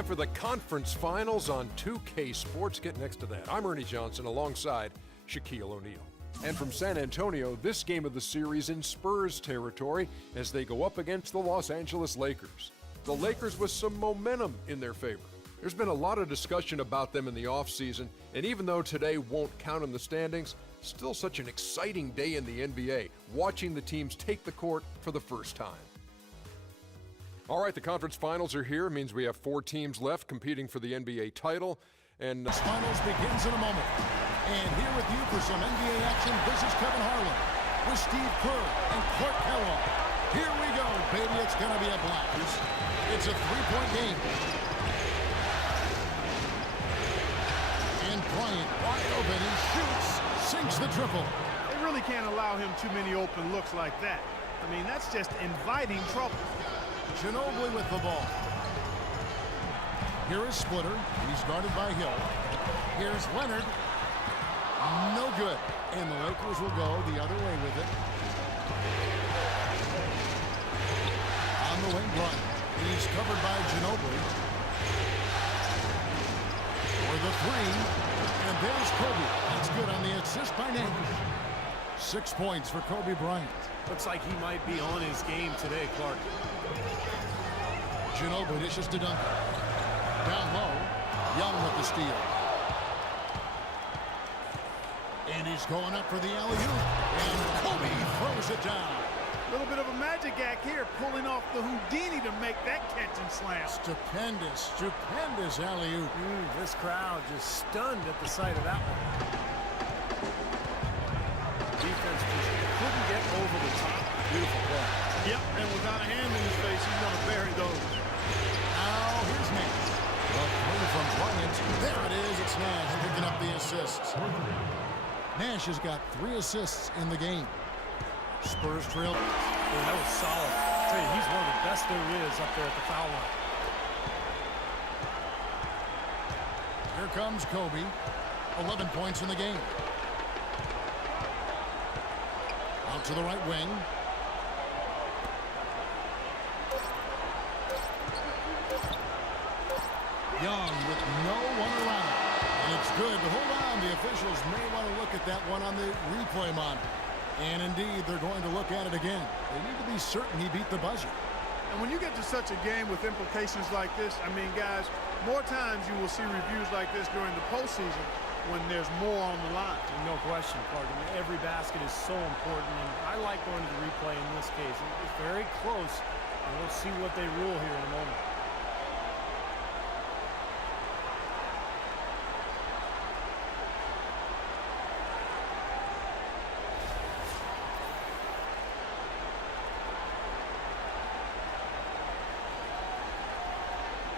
time for the conference finals on 2K Sports. Get next to that. I'm Ernie Johnson alongside Shaquille O'Neal. And from San Antonio, this game of the series in Spurs territory as they go up against the Los Angeles Lakers. The Lakers with some momentum in their favor. There's been a lot of discussion about them in the offseason, and even though today won't count in the standings, still such an exciting day in the NBA, watching the teams take the court for the first time. All right, the conference finals are here. It means we have 4 teams left competing for the NBA title. And this finals begins in a moment. And here with you for some NBA action, this is Kevin Harlan with Steve Kerr and Clark Kellogg. Here we go, baby. It's going to be a blast. It's a 3-point game. And Bryant wide open. He shoots, sinks the triple. They really can't allow him too many open looks like that. I mean, that's just inviting trouble. Ginobili with the ball. Here is Splitter. He's guarded by Hill. Here's Leonard. No good. And the Lakers will go the other way with it. On the wing, Bryant. He's covered by Ginobili. For the 3. And there's Kobe. That's good on the assist by Nash. 6 points for Kobe Bryant. Looks like he might be on his game today, Clark. Ginobili dishes to Duncan. Down low, Young with the steal. And he's going up for the alley-oop. And Kobe throws it down. A little bit of a magic act here, pulling off the Houdini to make that catch and slam. Stupendous, stupendous alley-oop. This crowd just stunned at the sight of that one. Defense just couldn't get over the top. Beautiful play. Yep, and without a hand in his face, he's going to bury those. Now, here's Nash. A play from Bryant. There it is. It's Nash picking up the assists. Nash has got 3 assists in the game. Spurs trail. That was solid. I tell you, he's one of the best there is up there at the foul line. Here comes Kobe. 11 points in the game. Out to the right wing. Young with no one around. And it's good to hold on. The officials may want to look at that one on the replay monitor. And indeed, they're going to look at it again. They need to be certain he beat the buzzer. And when you get to such a game with implications like this, I mean, guys, more times you will see reviews like this during the postseason when there's more on the line. No question, Clark. I mean, every basket is so important, and I like going to the replay in this case. It's very close, and we'll see what they rule here in a moment.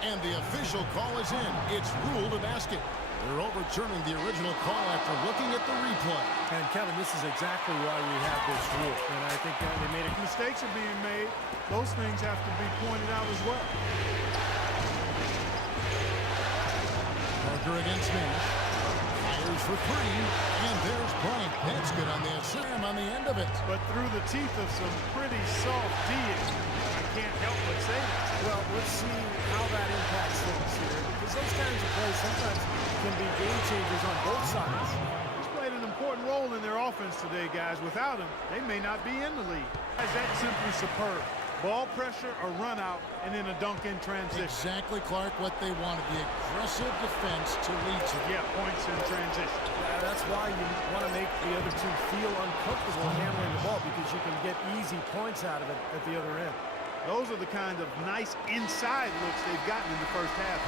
And the official call is in. It's ruled a basket. They're overturning the original call after looking at the replay. And, Kevin, this is exactly why we have this rule. And I think they made it. Mistakes are being made. Those things have to be pointed out as well. Parker against Nash. Fires for 3. And there's Bryant. That's good on the assist on the end of it. But through the teeth of some pretty soft D'ing. Can't help but say that. Well, let's see how that impacts things here, because those kinds of plays sometimes can be game changers on both sides. He's played an important role in their offense today, guys. Without him, they may not be in the league. That's simply superb. Ball pressure, a run out, and then a dunk in transition. Exactly, Clark, what they wanted, the aggressive defense to lead to. Yeah, points in transition. Yeah, that's why you want to make the other team feel uncomfortable handling the ball, because you can get easy points out of it at the other end. Those are the kind of nice inside looks they've gotten in the first half.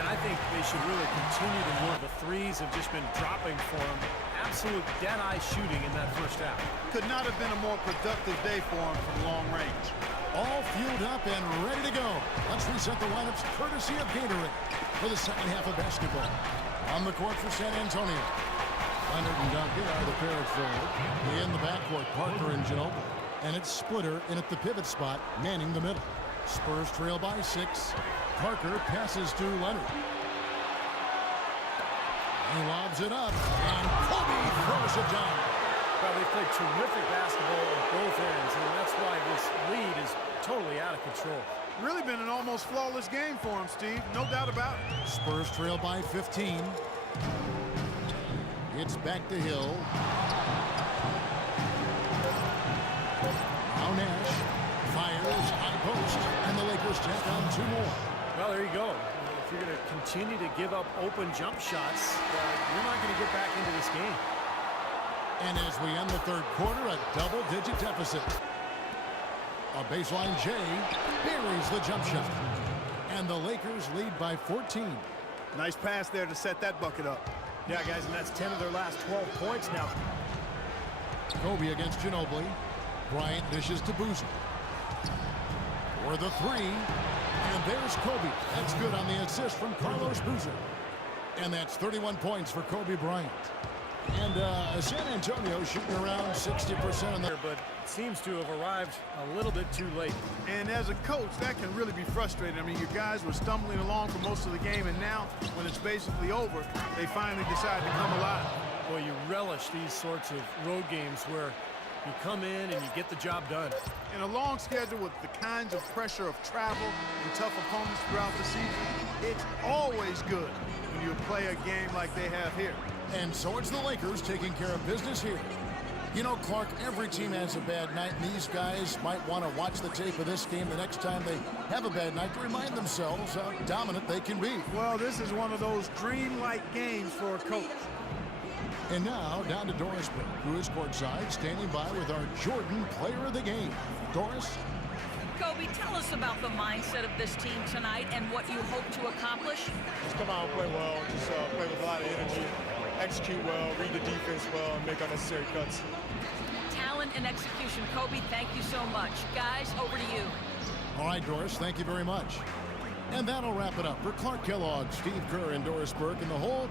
And I think they should really continue to move. The threes have just been dropping for them. Absolute dead-eye shooting in that first half. Could not have been a more productive day for them from long range. All fueled up and ready to go. Let's reset the lineups courtesy of Gatorade for the second half of basketball. On the court for San Antonio, Leonard and Duncan are the pair at forward. In the backcourt, Parker and Ginobili. And it's Splitter in at the pivot spot, manning the middle. Spurs trail by 6. Parker passes to Leonard. He lobs it up, and Kobe throws it down. Well, they played terrific basketball on both ends, and that's why this lead is totally out of control. Really been an almost flawless game for him, Steve. No doubt about it. Spurs trail by 15. It's back to Hill. Now Nash fires high post, and the Lakers tack on 2 more. Well, there you go. If you're going to continue to give up open jump shots, you're not going to get back into this game. And as we end the third quarter, a double-digit deficit. A baseline J buries the jump shot. And the Lakers lead by 14. Nice pass there to set that bucket up. Yeah, guys, and that's 10 of their last 12 points now. Kobe against Ginobili. Bryant dishes to Boozer. For the 3. And there's Kobe. That's good on the assist from Carlos Boozer. And that's 31 points for Kobe Bryant. And San Antonio shooting around 60% on there, but seems to have arrived a little bit too late. And as a coach, that can really be frustrating. I mean, your guys were stumbling along for most of the game, and now, when it's basically over, they finally decide to come alive. Well, you relish these sorts of road games where you come in and you get the job done. In a long schedule with the kinds of pressure of travel and tough opponents throughout the season, it's always good when you play a game like they have here. And so it's the Lakers taking care of business here. You know, Clark, every team has a bad night, and these guys might want to watch the tape of this game the next time they have a bad night to remind themselves how dominant they can be. Well, this is one of those dreamlike games for a coach. And now, down to Doris Burke, who is courtside, standing by with our Jordan Player of the Game. Doris? Kobe, tell us about the mindset of this team tonight and what you hope to accomplish. Just come out and play well, just play with a lot of energy, execute well, read the defense well, and make unnecessary cuts. Talent and execution. Kobe, thank you so much. Guys, over to you. All right, Doris, thank you very much. And that'll wrap it up for Clark Kellogg, Steve Kerr, and Doris Burke, and the whole...